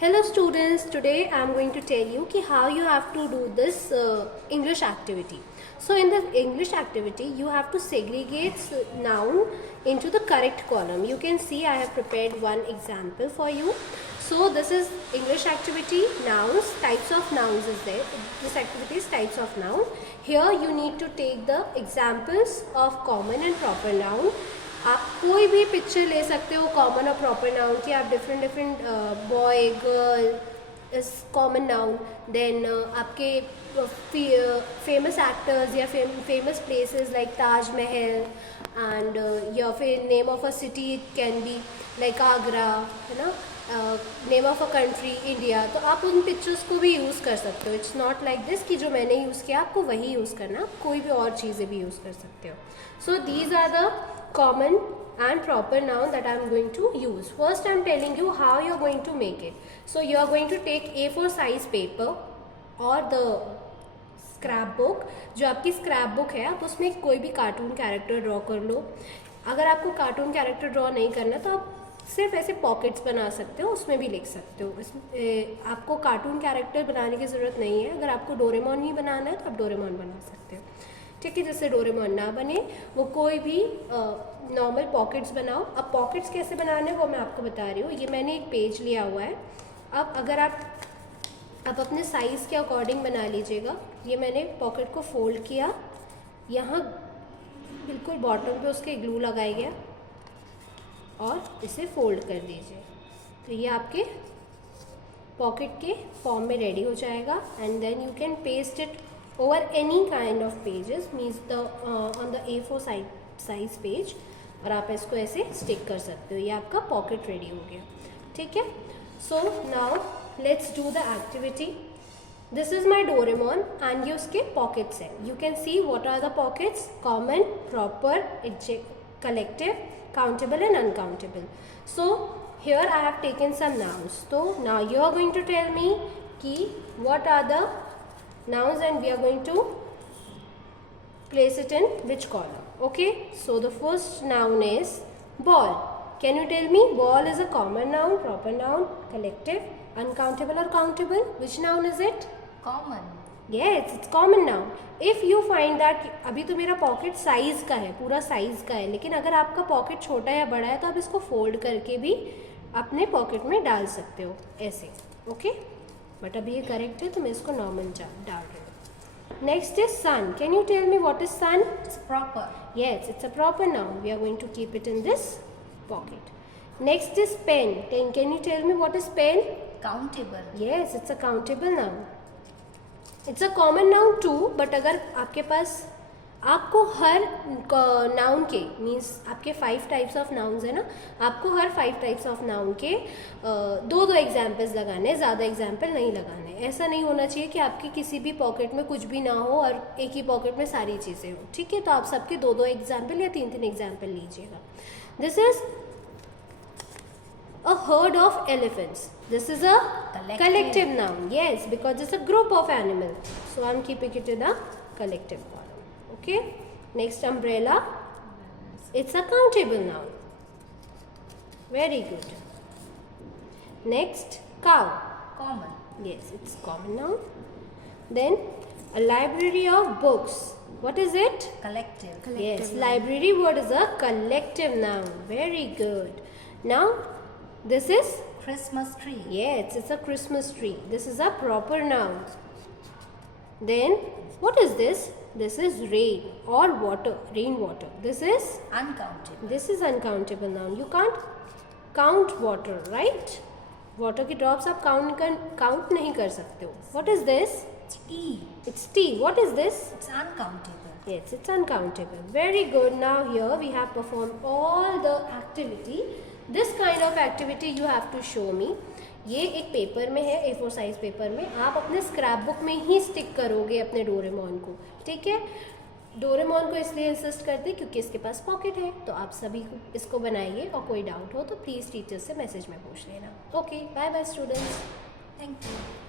Hello students, today I am going to tell you how you have to do this English activity. So in the English activity you have to segregate noun into the correct column. You can see I have prepared one example for you. So this is English activity, nouns, types of nouns is there. This activity is types of noun. Here you need to take the examples of common and proper noun. आप कोई भी picture ले सकते हो common और proper noun की. आप different boy girl is common noun. Then आपके फेमस एक्टर्स या famous places like Taj Mahal and या फिर name of a city can be like Agra, है ना. Name of a country India. तो आप उन पिक्चर्स को भी यूज़ कर सकते हो. इट्स नॉट लाइक दिस कि जो मैंने यूज़ किया आपको वही यूज़ करना. आप कोई भी और चीज़ें भी यूज़ कर सकते हो. So these are the common and proper noun that I am going to use. First I am telling you how you are going to make it. So you are going to take A4 size paper or the scrap book. जो आपकी scrap book है आप उसमें कोई भी cartoon character draw कर लो. अगर आपको कार्टून कैरेक्टर ड्रॉ नहीं करना तो आप सिर्फ ऐसे पॉकेट्स बना सकते हो, उसमें भी लिख सकते हो. आपको कार्टून कैरेक्टर बनाने की ज़रूरत नहीं है. अगर आपको डोरेमोन ही बनाना है तो आप डोरेमोन बना सकते हो. ठीक है, जिससे डोरेमोन ना बने वो कोई भी नॉर्मल पॉकेट्स बनाओ. अब पॉकेट्स कैसे बनाने वो मैं आपको बता रही हूँ. ये मैंने एक पेज लिया हुआ है. अब अगर आप अपने साइज़ के अकॉर्डिंग बना लीजिएगा. ये मैंने पॉकेट को फोल्ड किया, यहाँ बिल्कुल बॉटम पे उसके ग्लू लगाया गया और इसे फोल्ड कर दीजिए. तो ये आपके पॉकेट के फॉर्म में रेडी हो जाएगा. And then you can paste it over any kind of pages, means the on the A4 size page. और आप इसको ऐसे स्टिक कर सकते हो. ये आपका पॉकेट रेडी हो गया. ठीक है. So now let's do the activity. This is my Doraemon and ये उसके पॉकेट्स हैं. You can see what are the pockets. Common, proper, collective, countable and uncountable. So here I have taken some nouns. तो now you are going to tell me कि what are the nouns and we are going to place it in which column. Okay, so the first noun is ball. Can you tell me ball is a common noun, proper noun, collective, uncountable or countable? Which noun is it? Common. Yes, it's common noun. If you find that अभी तो मेरा pocket size का है, पूरा size का है, लेकिन अगर आपका पॉकेट छोटा या बड़ा है तो आप इसको फोल्ड करके भी अपने पॉकेट में डाल सकते हो ऐसे. ओके, बट अभी ये करेक्ट है तो मैं इसको नॉर्मल डाल रही हूँ. Next is sun. Can you tell me what is sun? It's proper. Yes, it's a proper noun. We are going to keep it in this pocket. Next is pen. Can you tell me what is pen? Countable. Yes, it's a countable noun. It's a common noun too, but अगर आपके पास आपको हर noun के means आपके 5 types of nouns है ना, आपको हर 5 types of noun के दो एग्जाम्पल्स लगाने, ज़्यादा एग्जाम्पल नहीं लगाने. ऐसा नहीं होना चाहिए कि आपके किसी भी पॉकेट में कुछ भी ना हो और एक ही पॉकेट में सारी चीज़ें हो. ठीक है, तो आप सबके दो एग्जाम्पल या 3 एग्जाम्पल लीजिएगा. This is a herd of elephants. This is a collective noun. Yes, because it's a group of animals. So I'm keeping it in a collective column. Okay. Next, umbrella. It's a countable noun. Very good. Next, cow. Common. Yes, it's common noun. Then, a library of books. What is it? Collective. Yes, library word is a collective noun. Very good. Now, this is? Christmas tree. Yes, it's a Christmas tree. This is a proper noun. Then, what is this? This is rain or water, rainwater. This is? Uncountable. This is uncountable noun. You can't count water, right? Water की drops आप count नहीं कर सकते हो. What is this? It's tea. It's tea. What is this? It's uncountable. Yes, it's uncountable. Very good. Now here we have performed all the activity. This kind of activity you have to show me. ये एक paper में है, A4 size paper में. आप अपने scrap book में ही stick करोगे अपने डोरेमोन को. ठीक है, डोरेमोन को इसलिए इंसिस्ट करते क्योंकि इसके पास पॉकेट है. तो आप सभी को इसको बनाइए और कोई डाउट हो तो प्लीज़ टीचर से मैसेज में पूछ लेना. Okay, bye bye students. Thank you.